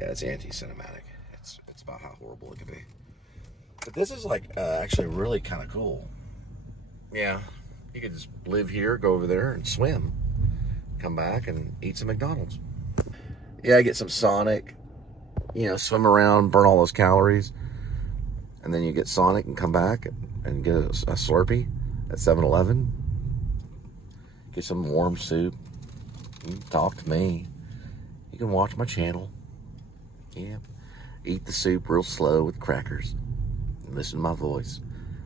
Yeah, it's anti-cinematic. It's about how horrible it can be. But this is like actually really kind of cool. Yeah, you could just live here, go over there and swim, come back and eat some McDonald's. Yeah, get some Sonic, you know, swim around, burn all those calories, and then you get Sonic and come back and get a Slurpee at 7-Eleven. Get some warm soup. You can talk to me. You can watch my channel. Yeah. Eat the soup real slow with crackers. And listen to my voice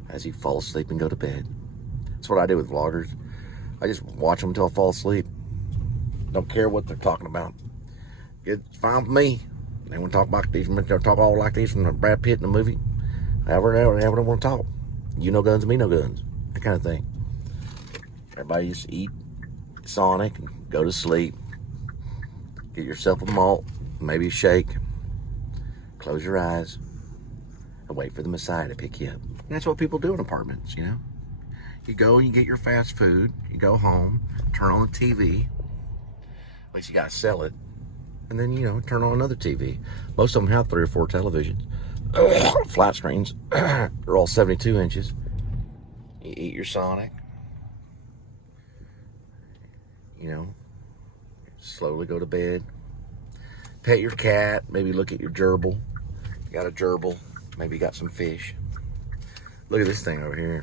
as you fall asleep and go to bed. That's what I do with vloggers. I just watch them until I fall asleep. Don't care what they're talking about. It's fine with me. They want to talk about these, they'll talk all like these from Brad Pitt in the movie. However they want to talk. You no guns, me no guns. That kind of thing. Everybody just eat Sonic and go to sleep. Get yourself a malt, maybe a shake. Close your eyes and wait for the Messiah to pick you up. And that's what people do in apartments, you know. You go and you get your fast food. You go home, turn on the TV. At least you gotta sell it. And then, you know, turn on another TV. Most of them have 3 or 4 televisions. Flat screens. They're all 72 inches. You eat your Sonic. You know, slowly go to bed. Pet your cat. Maybe look at your gerbil. You got a gerbil. Maybe you got some fish. Look at this thing over here.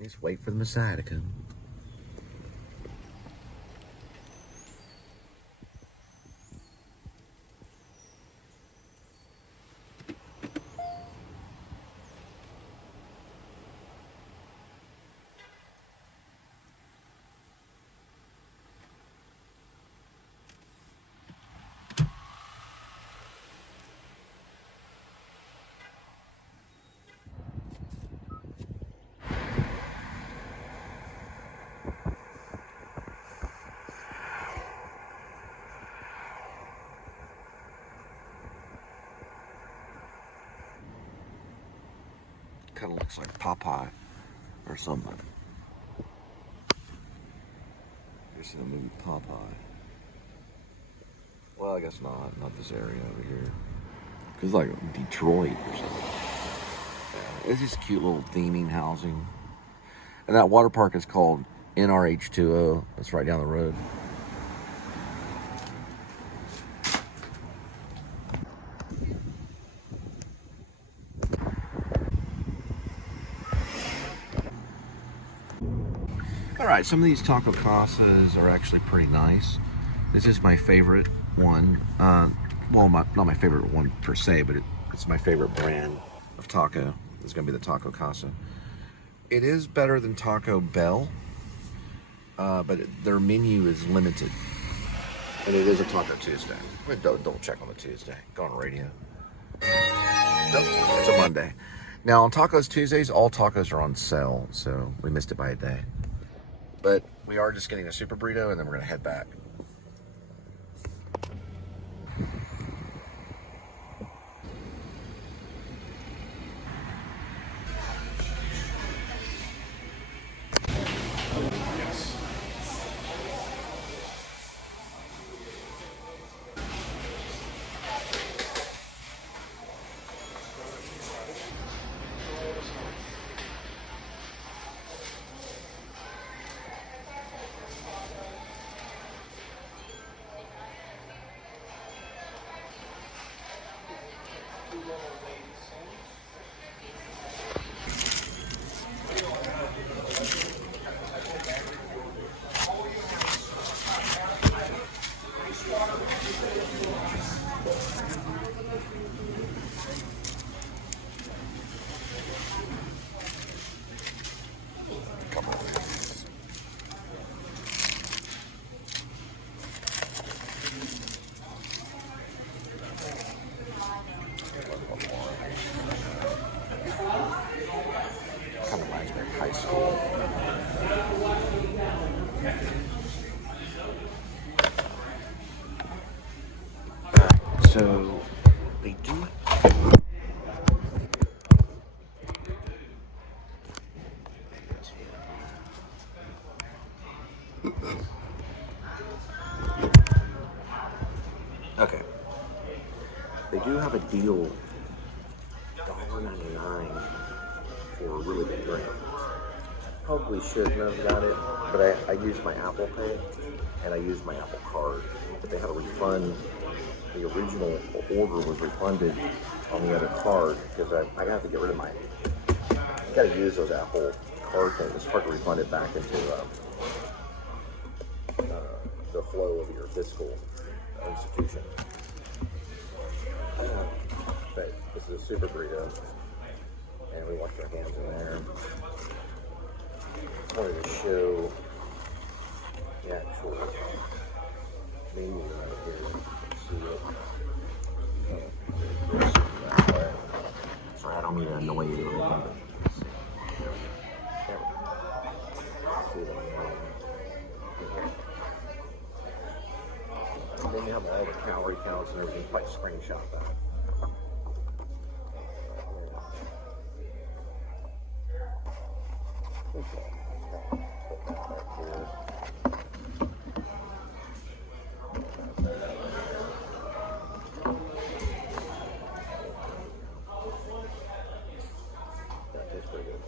Just wait for the Messiah to come. Kind of looks like Popeye or something. You've seen the movie Popeye. Well, I guess not. Not this area over here. It's like Detroit or something. Yeah, it's just cute little theming housing. And that water park is called NRH 20. It's right down the road. Alright, some of these taco casas are actually pretty nice. This is my favorite one. Well, not my favorite one per se, but it's my favorite brand of taco. It's going to be the Taco Casa. It is better than Taco Bell, but their menu is limited. And it is a Taco Tuesday. Don't check on the Tuesday. Go on radio. Nope, it's a Monday. Now, on Tacos Tuesdays, all tacos are on sale, so we missed it by a day. But we are just getting a super burrito, and then we're going to head back. Okay. They do have a deal, $1.99 for a really big drink. Probably shouldn't have got it, but I used my Apple Pay and I used my Apple Card. But they had a refund. The original order was refunded on the other card because I have to get rid of my. You got to use those Apple Card things. It's hard to refund it back into the flow of your fiscal institution. But this is a super burrito, and we washed our hands in there. I wanted to show the actual menu right here. Let's see it. Sorry, I don't mean to annoy you or anything, but see it. And then you have all the calorie counts and everything. Quite screenshot that. Okay. Put that back here. That tastes pretty good.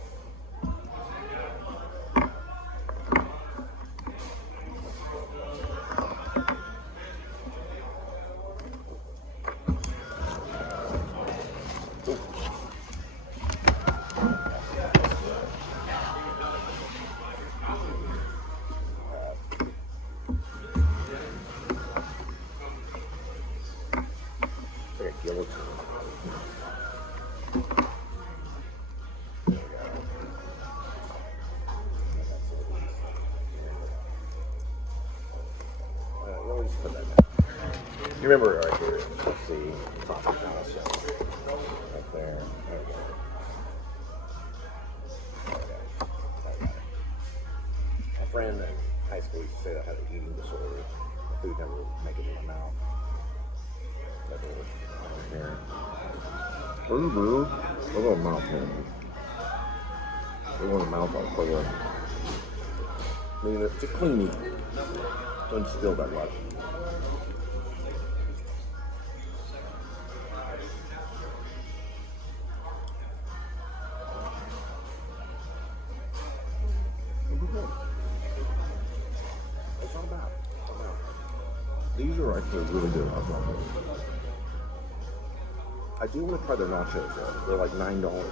You remember right here, let's see, top of Casa, right there, there we go. A friend in high school used to say I had an eating disorder. Food never would make it in my mouth. That little right here. Ooh, boo. A little mouth here. A little mouth on for the. I mean, it's a clean eat. Don't spill that much. These are actually really good hot nachos. I do want to try their nachos though. They're like $9.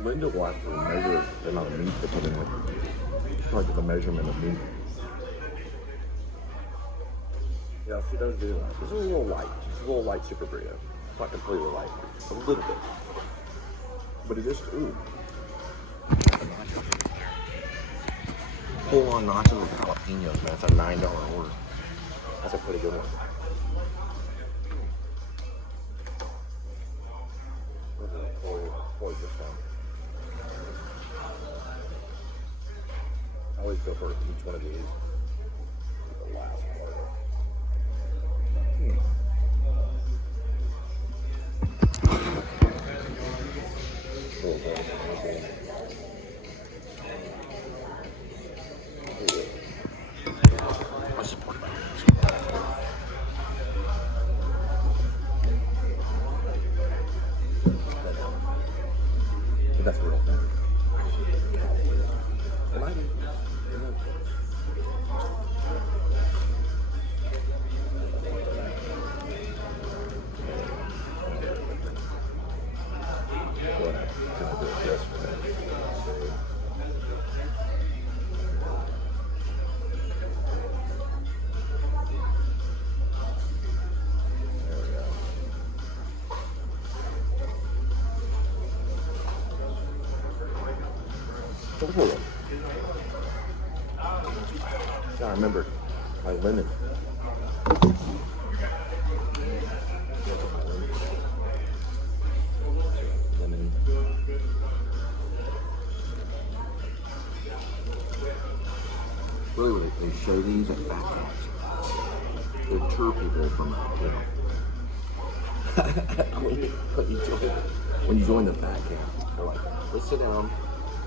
Linda will actually measure the amount of meat they put in it. Like the measurement of meat. Yeah, she does do that. This is a little light. It's a little light super burrito. It's not completely light. A little bit. But it is, ooh. Full on nachos with jalapenos, man. That's a $9 order. That's a pretty good one. I always go for each one of these. The last part. That's real thing. Am I? I remember my lemon. Lemon. Really, they show these at fat camps. They deter people from, you know, when you join the Bandcamp, they're like, let's sit down,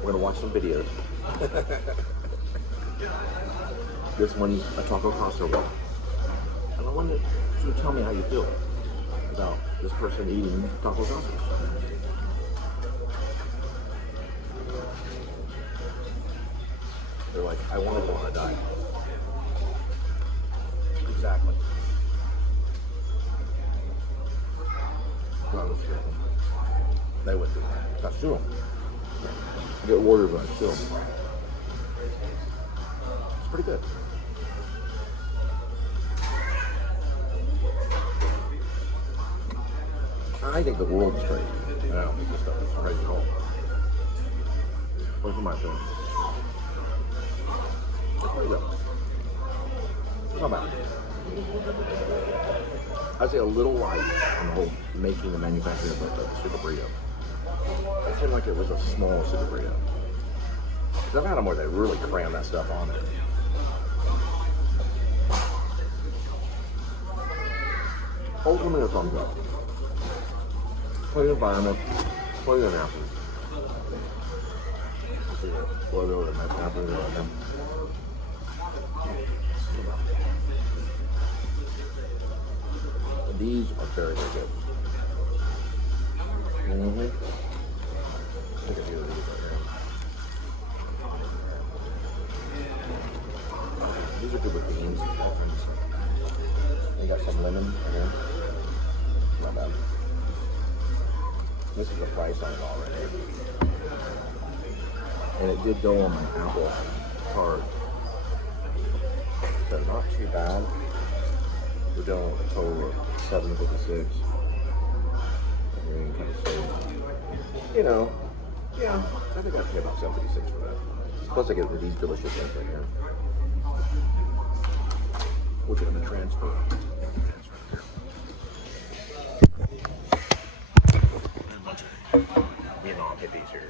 we're gonna watch some videos. This one's a Taco Casa one. And I wanted you to tell me how you feel about this person eating Taco Casa. They're like, I want to go on a diet. Exactly. They would do that. That's true. Get ordered, but still. It's pretty good. I think the world is crazy. I don't think this stuff is crazy at all. What's my opinion? It's pretty good. It's not bad. I'd say a little light on the whole making and manufacturing of the super burrito. It seemed like it was a small super burrito. Because I've had them where they really cram that stuff on it. Ultimately, a thumbs up. Clean environment, clean the napkins. These are very, very good. Look at these right here. These are good with beans and dolphins. They got some lemon here. Not bad. This is the price on it already. And it did go on my Apple card. So not too bad. We're doing a total of $7.56. And kind of save. You know, yeah, I think I'd pay about $7.56 for that. Plus I get these delicious things right here. Which are going to transfer. Vietnam hippies here.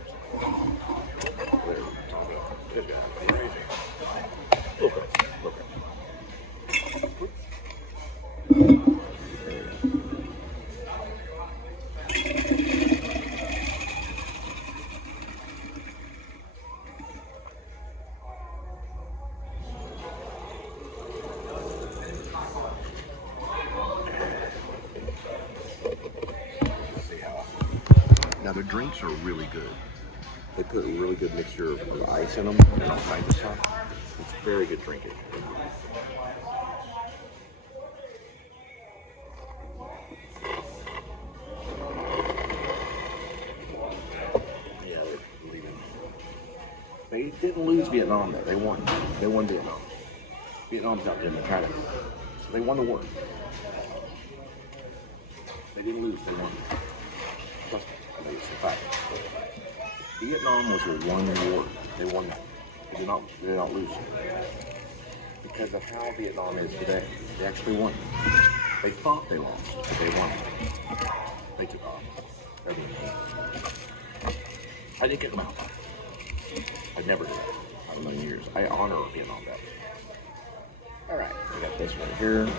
Now their drinks are really good. They put a really good mixture of ice in them and all kinds of stuff. It's very good drinking. Yeah, they're leaving. They didn't lose Vietnam though. They won. They won Vietnam. Vietnam's not democratic. So they won the war. They didn't lose, they won. Trust me, I know it's a fact. Vietnam was a one war. They won that. They did not lose. Because of how Vietnam is today. They actually won. They thought they lost, but they won. They took off. I did kick them out. I'd never do that. Not in a million years. I honor Vietnam vets. Alright, we got this right here.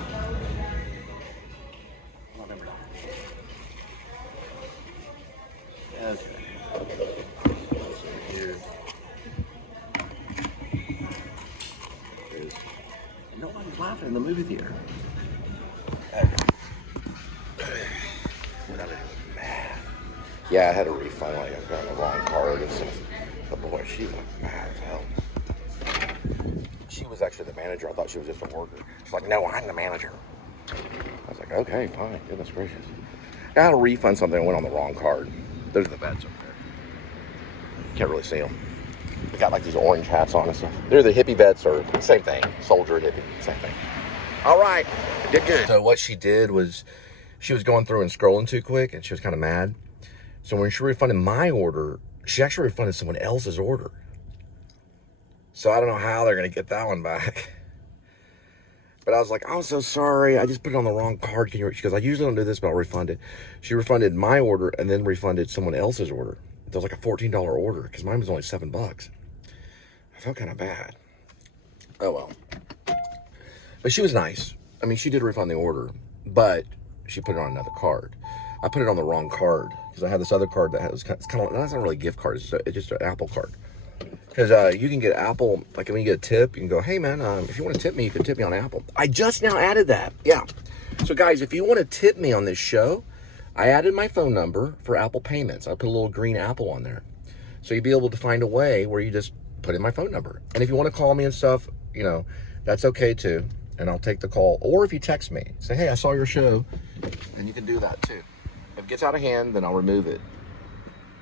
Okay. This right here. And nobody's laughing in the movie theater. Okay. Mad. Yeah, I had a refund. Like I got the wrong card and stuff. But boy, she was mad as hell. She was actually the manager. I thought she was just a worker. She's like, no, I'm the manager. I was like, okay, fine. Goodness gracious. I had to refund something that went on the wrong card. Those are the vets over there. Can't really see them. They got like these orange hats on and stuff. They're the hippie vets or same thing. Soldier, hippie, same thing. All right, did good. So what she did was she was going through and scrolling too quick and she was kind of mad. So when she refunded my order, she actually refunded someone else's order. So I don't know how they're going to get that one back. But I was like, I'm so sorry. I just put it on the wrong card. Can you? She goes, I usually don't do this, but I'll refund it. She refunded my order and then refunded someone else's order. It was like a $14 order because mine was only $7. I felt kind of bad. Oh, well. But she was nice. I mean, she did refund the order, but she put it on another card. I put it on the wrong card because I had this other card that has, it's kind of, that's not really a gift card, it's just an Apple card. Because you can get Apple, like when you get a tip, you can go, hey man, if you want to tip me, you can tip me on Apple. I just now added that, yeah. So guys, if you want to tip me on this show, I added my phone number for Apple payments. I put a little green apple on there. So you'll be able to find a way where you just put in my phone number. And if you want to call me and stuff, you know, that's okay too. And I'll take the call. Or if you text me, say, hey, I saw your show, then you can do that too. If it gets out of hand, then I'll remove it.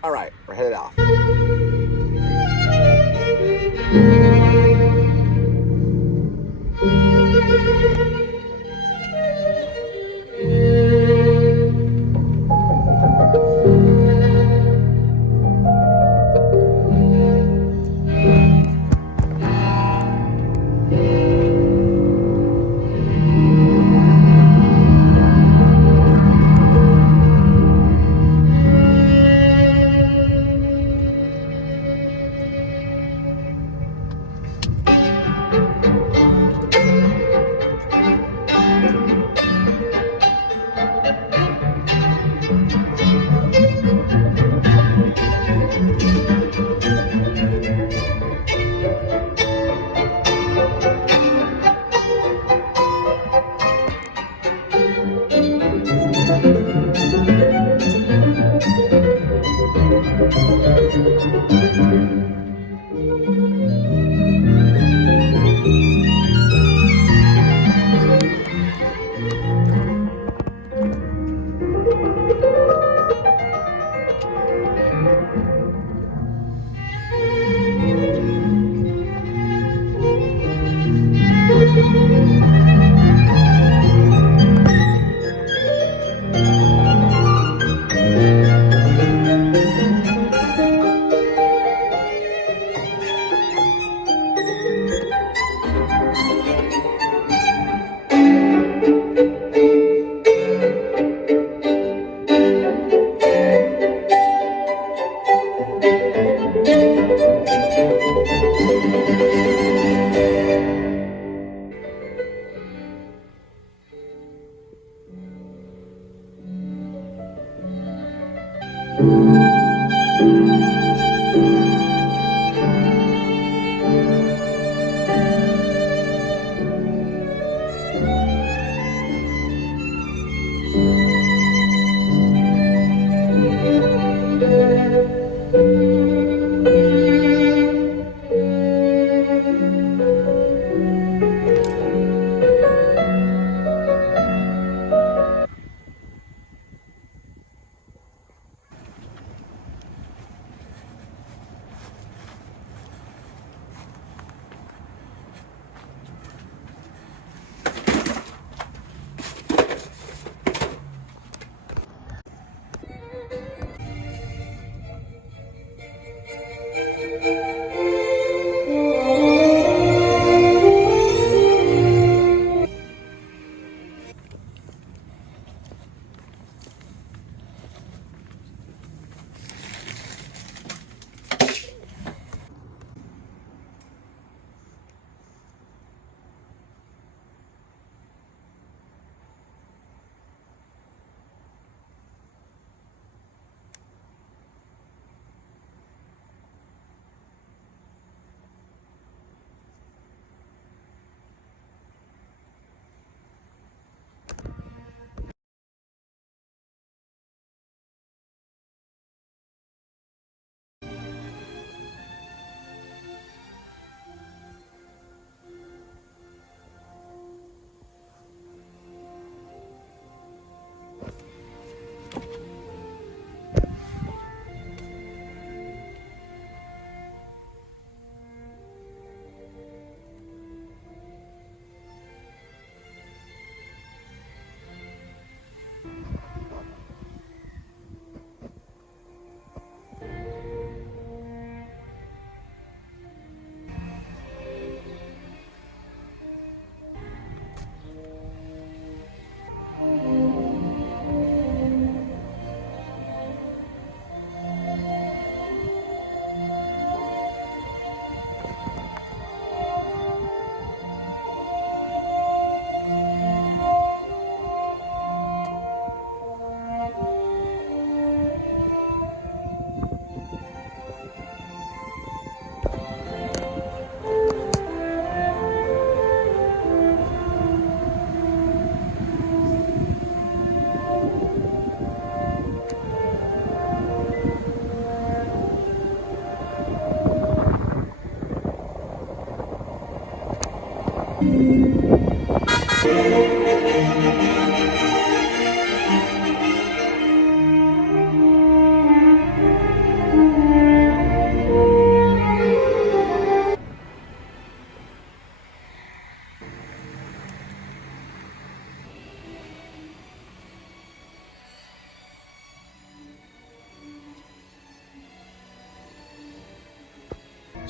All right, we're headed off.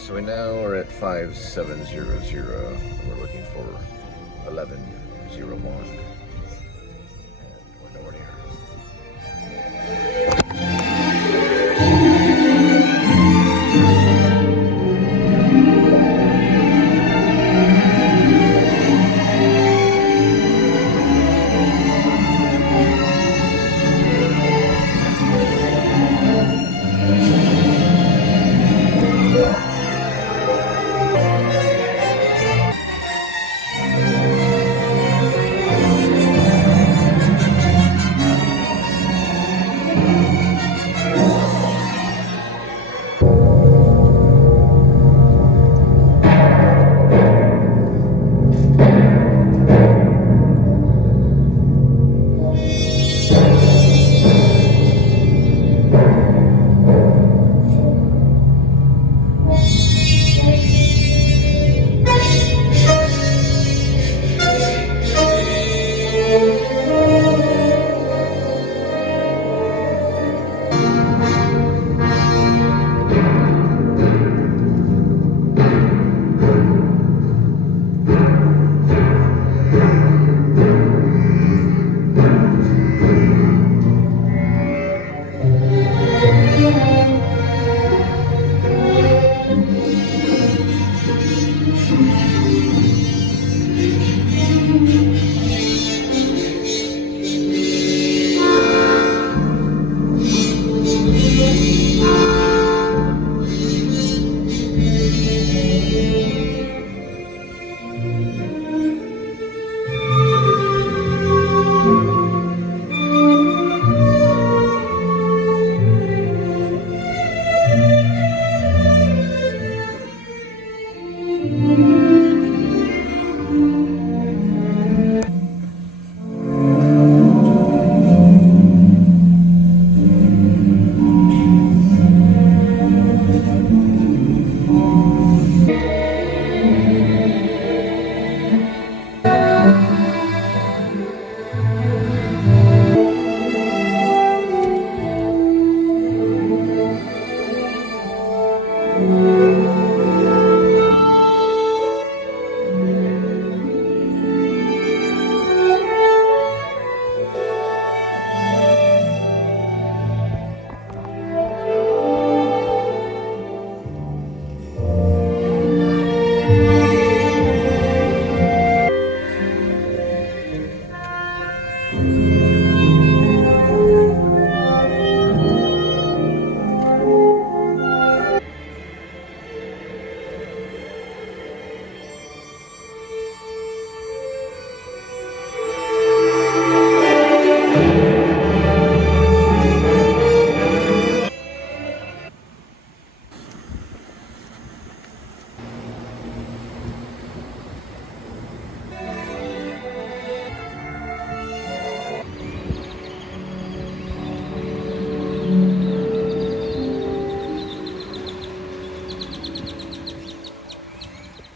So we know we're at 5700. We're looking for 1101. And we're nowhere near.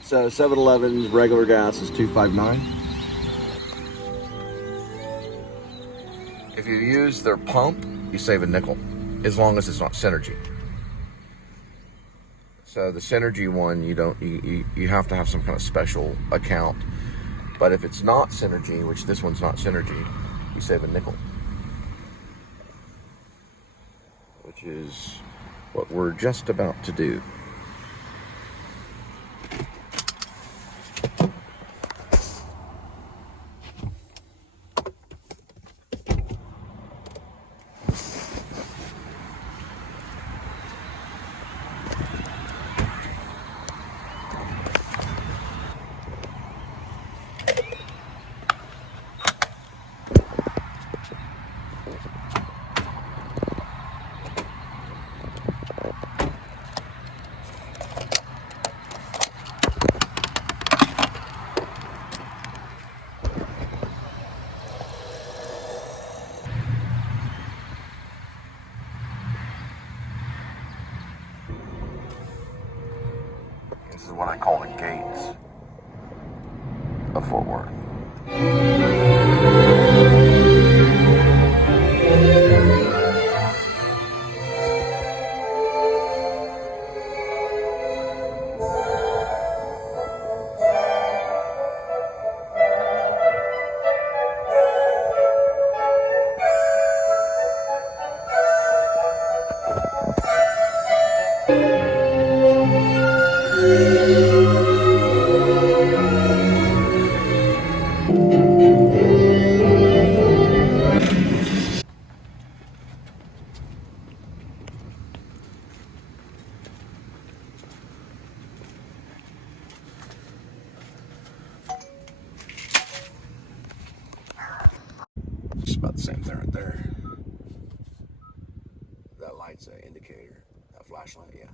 So 7-Eleven's regular gas is $2.59. If you use their pump, you save a nickel, as long as it's not Synergy. So the Synergy one, you have to have some kind of special account. But if it's not Synergy, which this one's not Synergy, you save a nickel, which is what we're just about to do. This is what I call the gates of Fort Worth. It's an indicator. A flashlight, yeah.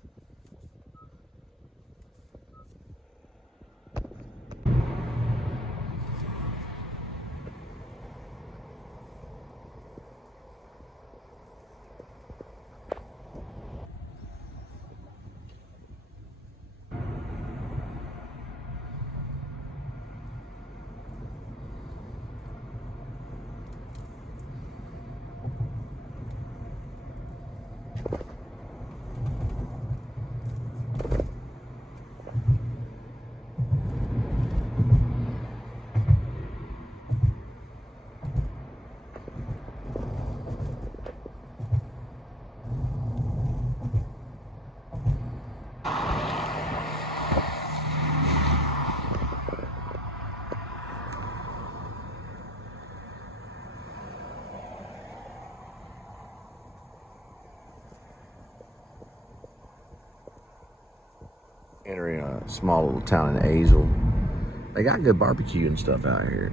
Entering a small little town in Azle. They got good barbecue and stuff out here.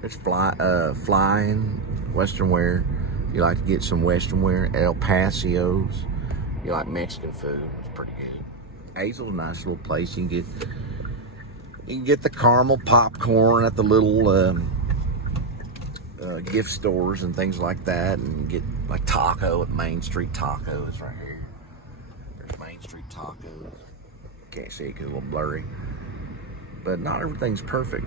There's flying Western wear. You like to get some Western wear. El Paso's. You like Mexican food. It's pretty good. Azle's a nice little place. You can get the caramel popcorn at the little gift stores and things like that, and get like taco at Main Street Tacos right here. There's Main Street Tacos. Can't see it because it's a little blurry, but not everything's perfect.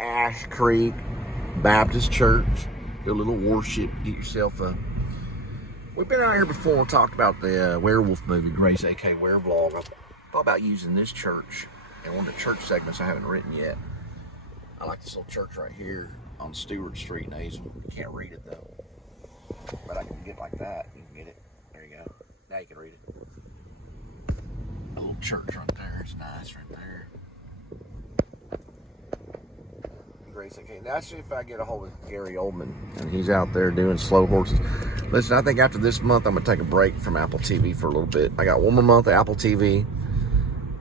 Ash Creek Baptist Church. Do a little worship. Get yourself a. We've been out here before. Talked about the werewolf movie, Grace A.K. Werevlog. I thought about using this church in one of the church segments I haven't written yet. I like this little church right here on Stewart Street in Azle. You can't read it though, but I can get like that. You can get it. There you go. Now you can read it. A little church right there. It's nice right there. Grace A.K. Now, see if I get a hold of Gary Oldman, and he's out there doing slow horses. Listen, I think after this month, I'm going to take a break from Apple TV for a little bit. I got one more month of Apple TV,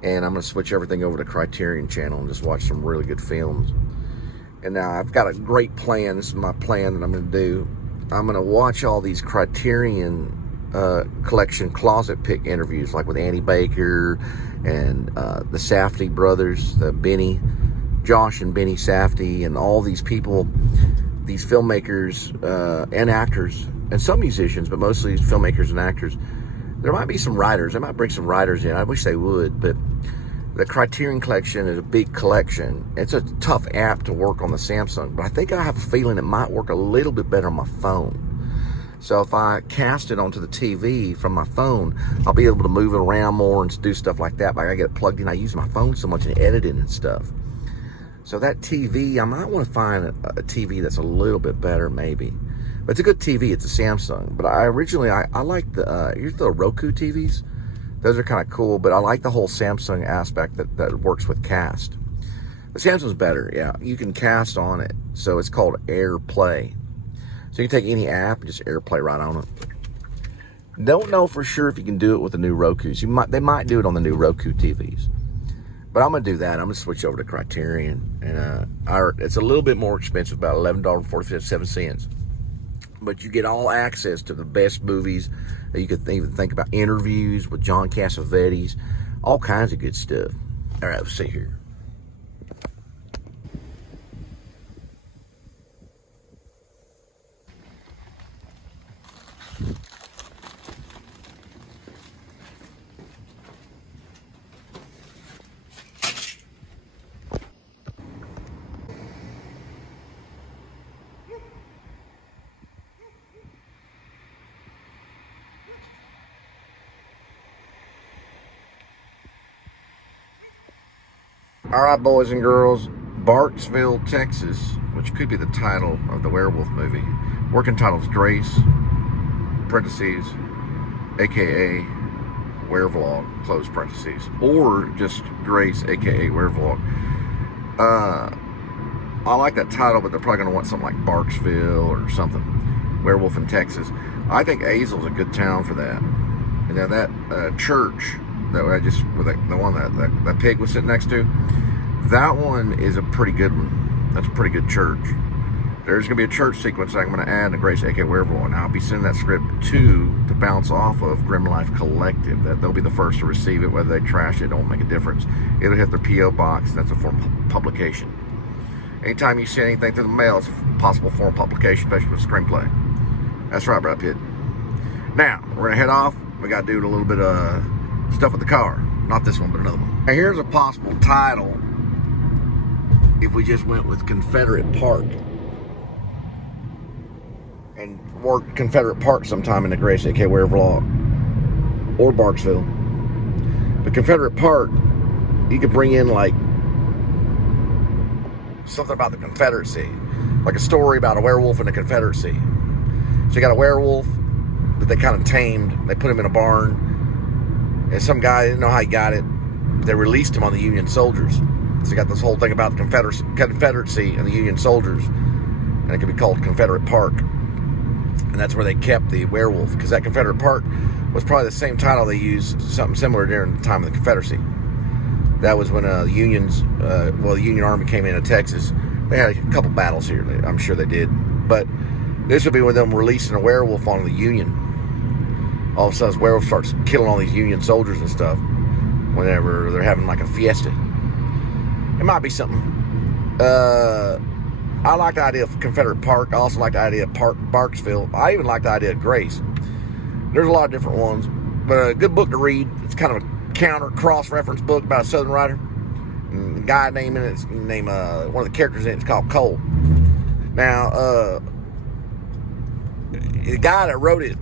and I'm going to switch everything over to Criterion Channel and just watch some really good films. And now I've got a great plan. This is my plan that I'm going to do. I'm going to watch all these Criterion collection closet pick interviews, like with Andy Baker and the Safdie brothers, Josh and Benny Safdie, and all these people, these filmmakers and actors, and some musicians, but mostly filmmakers and actors. There might be some writers. They might bring some writers in. I wish they would, but the Criterion collection is a big collection. It's a tough app to work on the Samsung, but I think I have a feeling it might work a little bit better on my phone. So if I cast it onto the TV from my phone, I'll be able to move it around more and do stuff like that. But I gotta get it plugged in. I use my phone so much in editing and stuff. So that TV, I might want to find a TV that's a little bit better, maybe. But it's a good TV. It's a Samsung. But I like the Roku TVs. Those are kind of cool. But I like the whole Samsung aspect that works with Cast. The Samsung's better, yeah. You can cast on it. So it's called AirPlay. So you can take any app and just AirPlay right on it. Don't know for sure if you can do it with the new Rokus. They might do it on the new Roku TVs. But I'm going to do that. I'm going to switch over to Criterion. And it's a little bit more expensive, about $11.47. But you get all access to the best movies. You could even think about interviews with John Cassavetes. All kinds of good stuff. All right, let's see here. All right, boys and girls, Barksville, Texas, which could be the title of the werewolf movie. Working title is Grace, parentheses, AKA Werevlog, close parentheses, or just Grace, AKA Werevlog. I like that title, but they're probably going to want something like Barksville or something. werewolf in Texas. I think Azle's a good town for that. And now that church that I just, the one that pig was sitting next to, that one is a pretty good one. That's a pretty good church. There's going to be a church sequence I'm going to add in the Grace AK Werewolf, and I'll be sending that script to bounce off of Grim Life Collective. That they'll be the first to receive it. Whether they trash it, don't make a difference. It'll hit their P.O. box. That's a form of publication. Anytime you send anything through the mail, it's a possible form of publication, especially with a screenplay. That's right, Brad Pitt. Now, we're going to head off. We got to do a little bit of stuff with the car. Not this one, but another one. Now, here's a possible title if we just went with Confederate Park. And work Confederate Park sometime in the Grace AK Ware vlog. Or Barksville. But Confederate Park, you could bring in like something about the Confederacy. Like a story about a werewolf in the Confederacy. So you got a werewolf that they kind of tamed. They put him in a barn. And some guy didn't know how he got it. They released him on the Union soldiers. So you got this whole thing about the Confederacy and the Union soldiers. And it could be called Confederate Park. And that's where they kept the werewolf. Because that Confederate Park was probably the same title they used, something similar during the time of the Confederacy. That was when the Unions, the Union Army came into Texas. They had a couple battles here. I'm sure they did. But this would be when them releasing a werewolf on the Union. All of a sudden, this werewolf starts killing all these Union soldiers and stuff whenever they're having like a fiesta. It might be something. I like the idea of Confederate Park. I also like the idea of Barksville. I even like the idea of Grace. There's a lot of different ones. But a good book to read. It's kind of a counter cross-reference book about a Southern writer. And the guy one of the characters in it is called Cole. Now, the guy that wrote it,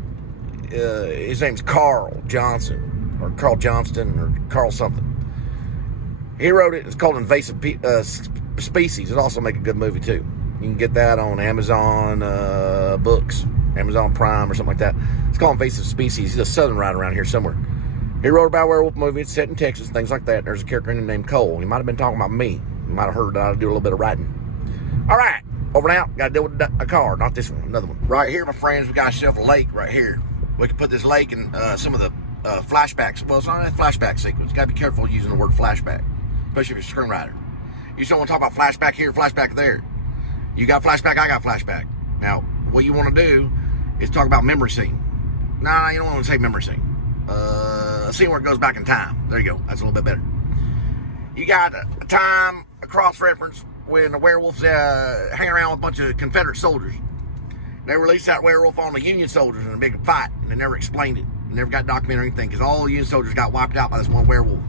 his name's Carl Johnson, or Carl Johnston, or Carl something. He wrote it. It's called Invasive Species. It also make a good movie too. You can get that on Amazon Books, Amazon Prime, or something like that. It's called Invasive Species. He's a Southern writer around here somewhere. He wrote about a werewolf movie. It's set in Texas, things like that. There's a character in it named Cole. He might have been talking about me. You might have heard that I do a little bit of writing. All right, over and out. Got to deal with a car, not this one, another one. Right here, my friends, we got ourselves a lake right here. We can put this lake in some of the flashbacks. Well, it's not a flashback sequence. Got to be careful using the word flashback, especially if you're a screenwriter. You just don't want to talk about flashback here, flashback there. You got flashback, I got flashback. Now, what you want to do is talk about memory scene. Nah, you don't want to say memory scene. A scene where it goes back in time. There you go. That's a little bit better. You got a time, a cross-reference, when the werewolf's hanging around with a bunch of Confederate soldiers. They released that werewolf on the Union soldiers in a big fight, and they never explained it. They never got documented or anything, because all the Union soldiers got wiped out by this one werewolf.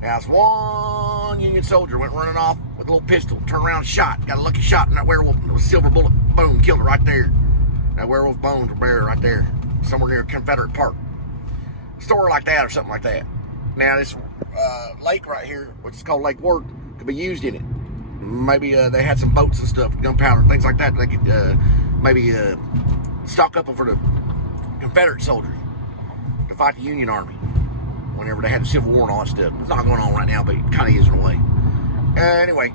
Now, this one Union soldier went running off with a little pistol, turned around and shot. Got a lucky shot in that werewolf, and it was a silver bullet. Boom, killed it right there. That werewolf bones were buried right there, somewhere near Confederate Park. A story like that or something like that. Now, this lake right here, which is called Lake Worth, could be used in it. Maybe they had some boats and stuff, gunpowder, things like that. They could maybe stock up for the Confederate soldiers to fight the Union Army whenever they had the Civil War and all that stuff. It's not going on right now, but it kind of is in a way. Anyway,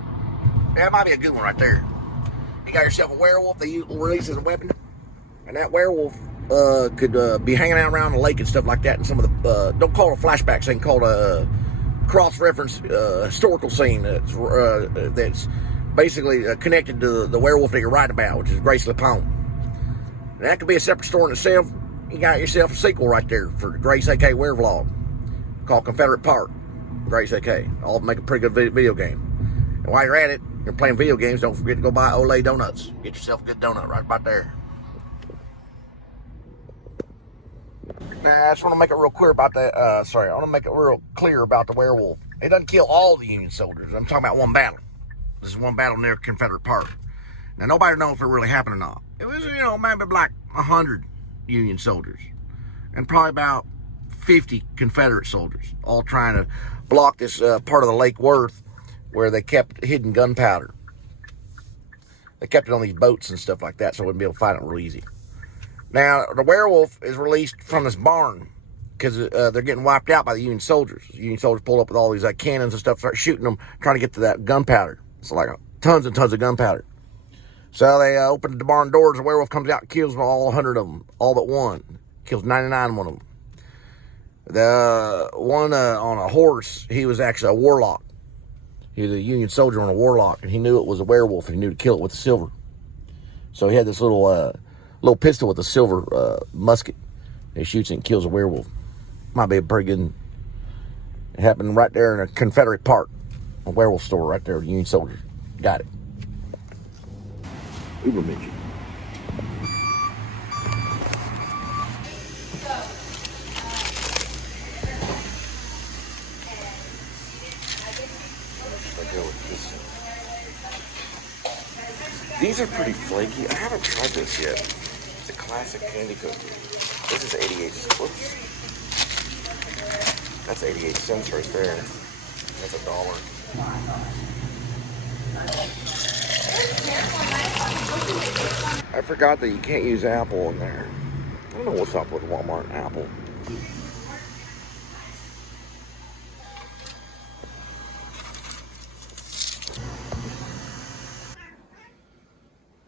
that might be a good one right there. You got yourself a werewolf they release as a weapon, and that werewolf could be hanging out around the lake and stuff like that. And some of the don't call it a flashback scene, call it a cross-reference historical scene that's basically connected to the werewolf that you're writing about, which is Grace Lepone. And that could be a separate story in itself. You got yourself a sequel right there for the Grace AK Ware vlog called Confederate Park, Grace AK. All make a pretty good video game. And while you're at it, you're playing video games, don't forget to go buy Olay donuts. Get yourself a good donut right about there. Now, I just want to make it real clear about that. I want to make it real clear about the werewolf. It doesn't kill all the Union soldiers. I'm talking about one battle. This is one battle near Confederate Park. Now, nobody knows if it really happened or not. It was, maybe like 100 Union soldiers. And probably about 50 Confederate soldiers. All trying to block this part of the Lake Worth where they kept hidden gunpowder. They kept it on these boats and stuff like that so they wouldn't be able to find it real easy. Now, the werewolf is released from this barn because they're getting wiped out by the Union soldiers. The Union soldiers pull up with all these cannons and stuff, start shooting them, trying to get to that gunpowder. It's like tons and tons of gunpowder. So they opened the barn doors. The werewolf comes out and kills all 100 of them, all but one. Kills 99 of them. The one on a horse, he was actually a warlock. He was a Union soldier on a warlock, and he knew it was a werewolf, and he knew to kill it with a silver. So he had this little pistol with a silver musket. He shoots it and kills a werewolf. Might be a pretty good. It happened right there in a Confederate Park, a werewolf store right there. Union soldiers got it. Uber Midget. These are pretty flaky. I haven't tried this yet. It's a classic candy cookie. This is 88 cents. That's 88 cents right there. That's $1. I forgot that you can't use Apple in there. I don't know what's up with Walmart and Apple.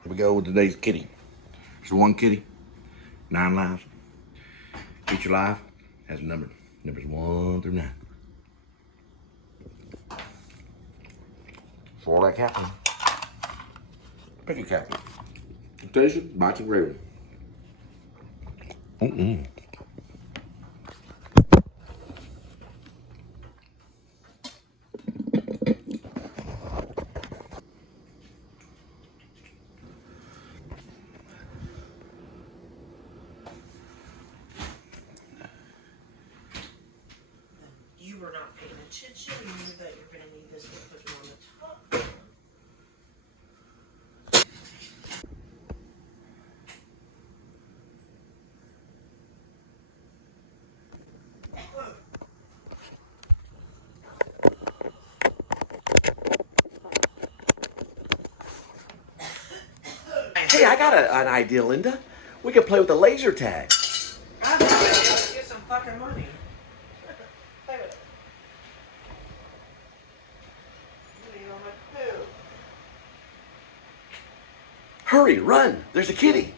Here we go with today's kitty. There's one kitty, 9 lives. Each life has a number. Numbers 1 through 9. For all that captain. Pick a captain. Petition, bites and gravy. You were not paying attention. You knew that you're going to need this to put you on the top. Hey, I got an idea, Linda. We could play with the laser tag. I thought I was get some fucking money. Play with it. What are you on my poo? Hurry, run. There's a kitty.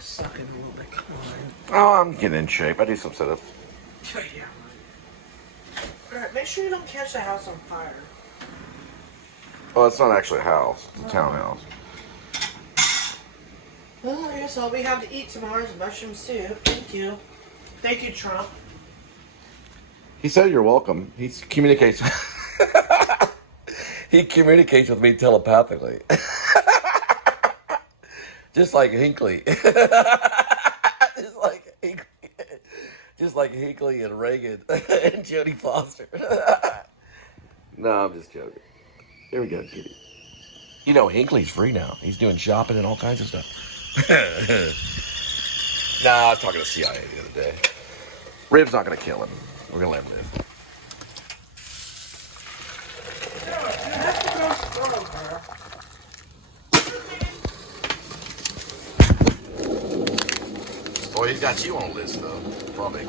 Sucking a little bit. Come on. Oh, I'm getting in shape. I do some setups. Yeah. Alright, make sure you don't catch the house on fire. Well, it's not actually a house. It's a townhouse. Well, I guess all we have to eat tomorrow is mushroom soup. Thank you. Thank you, Trump. He said you're welcome. He communicates. He communicates with me telepathically. Just like Hinckley. Just like Hinckley and Reagan and Jodie Foster. No, I'm just joking. Here we go, kitty. You know, Hinckley's free now. He's doing shopping and all kinds of stuff. Nah, I was talking to CIA the other day. Rib's not going to kill him. We're going to let him live. Oh, he's got you on a list, though. Probably.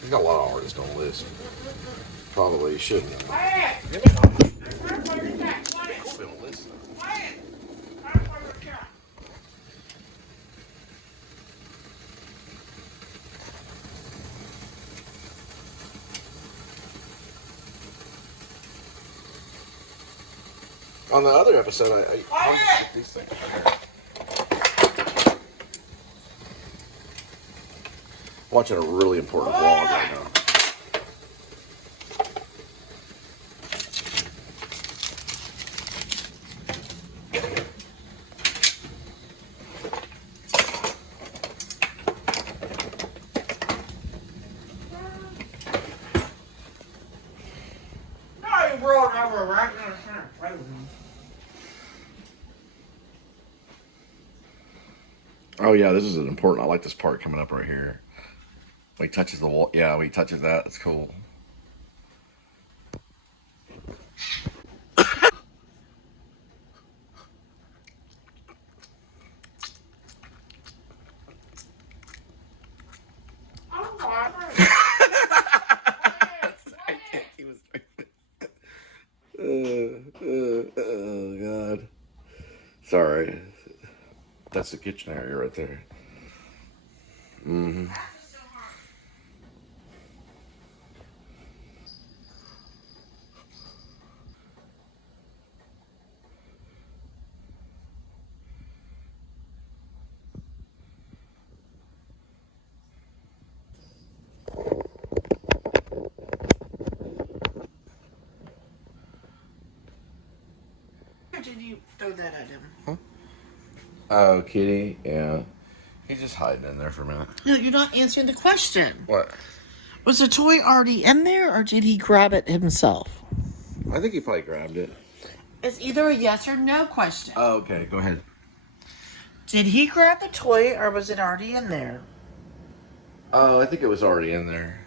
He's got a lot of artists on the list. Probably he shouldn't. On the other episode, I get these things. Watching a really important vlog right now. Oh yeah, this is an important. I like this part coming up right here. When he touches the wall. Yeah, when he touches that, it's cool. Oh, God. Sorry. That's the kitchen area right there. Mm-hmm. Or did you throw that at him? Huh? Oh, Kitty? Yeah. He's just hiding in there for a minute. No, you're not answering the question. What? Was the toy already in there, or did he grab it himself? I think he probably grabbed it. It's either a yes or no question. Oh, okay. Go ahead. Did he grab the toy, or was it already in there? Oh, I think it was already in there.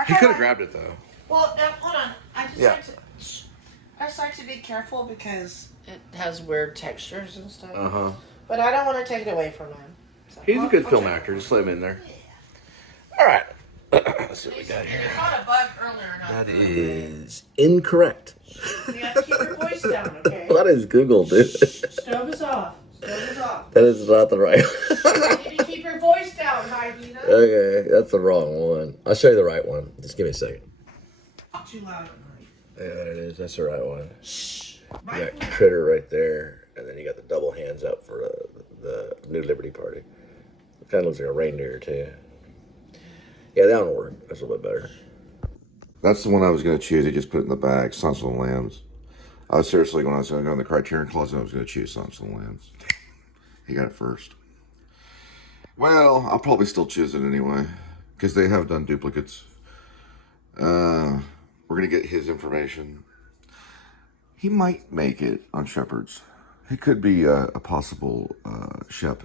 Okay, He could have grabbed it, though. Well, hold on. I just like to be careful because it has weird textures and stuff. Uh-huh. But I don't want to take it away from him. So He's a good film actor. Just let him in there. Yeah. All right. Let's see what we got here. You caught a bug earlier. That is incorrect. You have to keep your voice down, okay? What is Google, dude? Stove is off. Stove is off. That is not the right You need to keep your voice down, Hyena. Okay, that's the wrong one. I'll show you the right one. Just give me a second. Not too loud at night. Yeah, it is. That's the right one. Shh. You got Critter right there, and then you got the double hands up for the New Liberty Party. It kind of looks like a reindeer, too. Yeah, that one worked. That's a little bit better. That's the one I was going to choose. I just put it in the bag, Sons of the Lambs. I was seriously, when I was going to go in the Criterion Closet, I was going to choose Sons of the Lambs. He got it first. Well, I'll probably still choose it anyway, because they have done duplicates. We're going to get his information. He might make it on Shepard's. He could be a possible Shep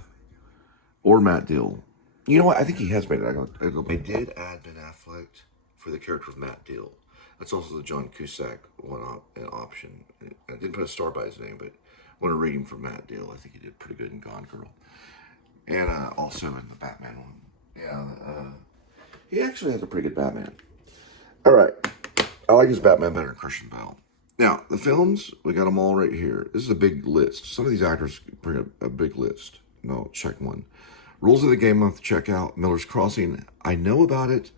or Matt Dill. You know what? I think he has made it. They did add Ben Affleck for the character of Matt Dill. That's also the John Cusack one an option. I didn't put a star by his name, but when I read him for Matt Dill, I think he did pretty good in Gone Girl. And also in the Batman one. Yeah, he actually has a pretty good Batman. All right. I like his Batman better than Christian Bale. Now, the films, we got them all right here. This is a big list. Some of these actors bring a big list. No, check one. Rules of the Game month, check out. Miller's Crossing, I know about it.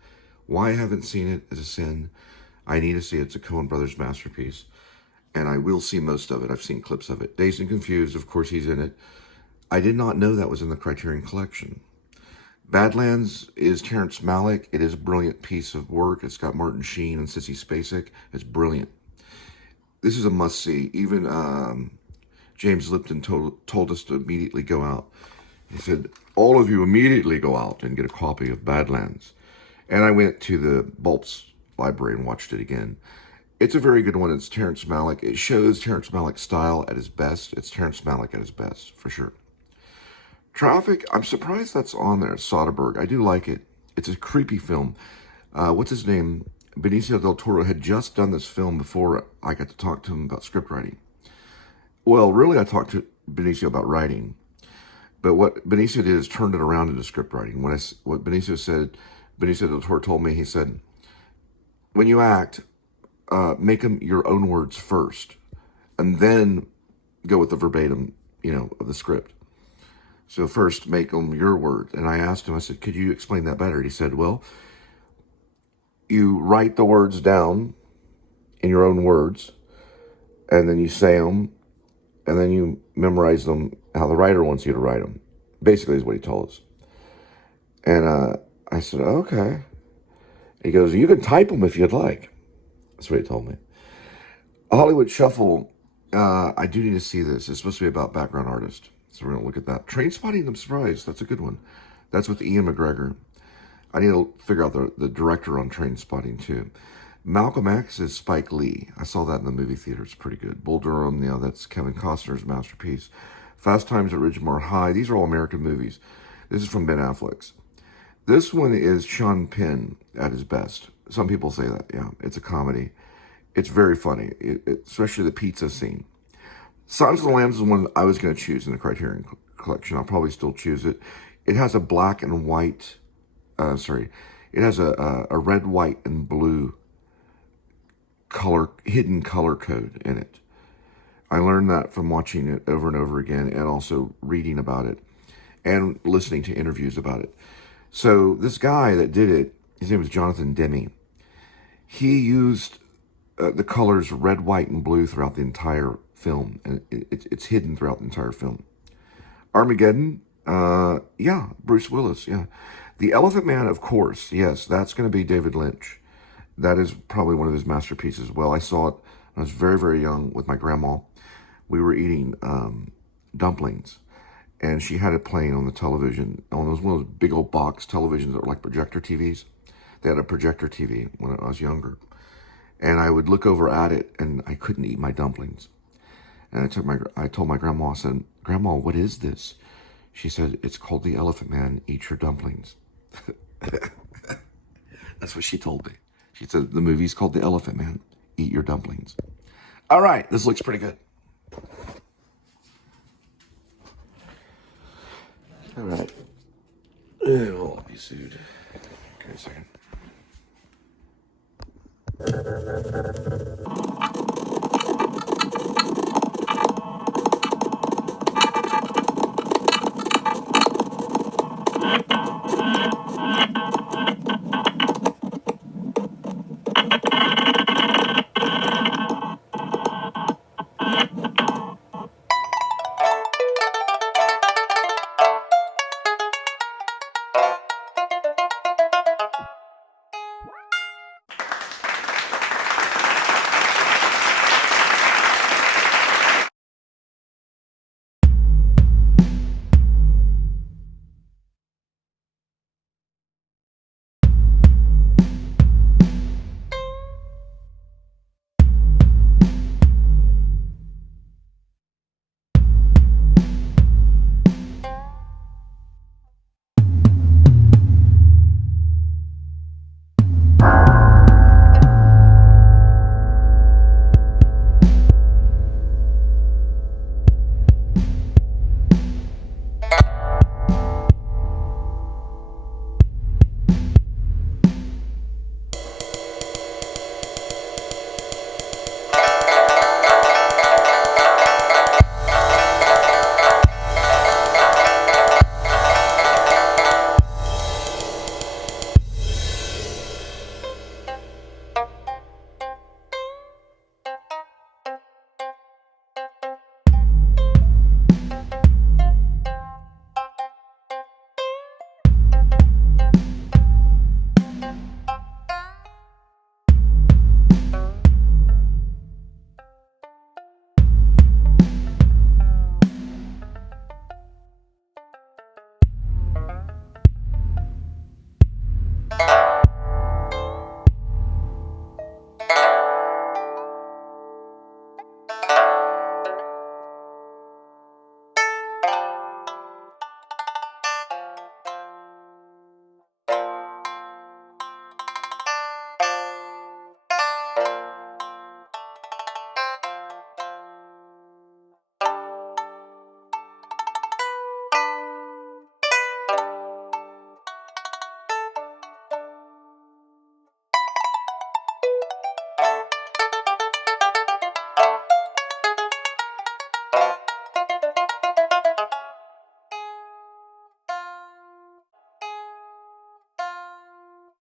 Why I haven't seen it is a sin. I need to see it. It's a Coen Brothers masterpiece. And I will see most of it. I've seen clips of it. Dazed and Confused, of course, he's in it. I did not know that was in the Criterion Collection. Badlands is Terrence Malick. It is a brilliant piece of work. It's got Martin Sheen and Sissy Spacek. It's brilliant. This is a must-see. Even James Lipton told us to immediately go out. He said, all of you immediately go out and get a copy of Badlands. And I went to the Bulps library and watched it again. It's a very good one. It's Terrence Malick. It shows Terrence Malick's style at his best. It's Terrence Malick at his best, for sure. Traffic, I'm surprised that's on there. Soderbergh. I do like it. It's a creepy film. What's his name? Benicio del Toro had just done this film before I got to talk to him about script writing. Well, really, I talked to Benicio about writing. But what Benicio did is turned it around into script writing. What Benicio said, Benicio del Toro told me, he said, when you act, make them your own words first, and then go with the verbatim, of the script. So first, make them your words. And I asked him, I said, could you explain that better? He said, well, you write the words down in your own words, and then you say them, and then you memorize them how the writer wants you to write them. Basically is what he told us. And I said, okay. He goes, you can type them if you'd like. That's what he told me. A Hollywood Shuffle, I do need to see this. It's supposed to be about background artists. So we're going to look at that. Trainspotting, I'm surprised. That's a good one. That's with Ian McGregor. I need to figure out the director on Trainspotting, too. Malcolm X is Spike Lee. I saw that in the movie theater. It's pretty good. Bull Durham, that's Kevin Costner's masterpiece. Fast Times at Ridgemore High. These are all American movies. This is from Ben Affleck's. This one is Sean Penn at his best. Some people say that, yeah. It's a comedy. It's very funny, especially the pizza scene. Silence of the Lambs is one I was going to choose in the Criterion Collection. I'll probably still choose it. It has a black and white, it has a red, white, and blue hidden color code in it. I learned that from watching it over and over again and also reading about it and listening to interviews about it. So this guy that did it, his name was Jonathan Demme. He used the colors red, white, and blue throughout the entire film, and it's hidden throughout the entire film. Armageddon, yeah, Bruce Willis, yeah. The Elephant Man, of course, yes, that's going to be David Lynch. That is probably one of his masterpieces. Well, I saw it when I was very, very young with my grandma. We were eating dumplings, and she had it playing on the television, on one of those big old box televisions that were like projector TVs. They had a projector TV when I was younger. And I would look over at it, and I couldn't eat my dumplings. And I told my grandma, I said, "Grandma, what is this?" She said, "It's called The Elephant Man, eat your dumplings." That's what she told me. She said, the movie's called The Elephant Man, eat your dumplings. All right, this looks pretty good. All right. I'll be sued. Okay, a second.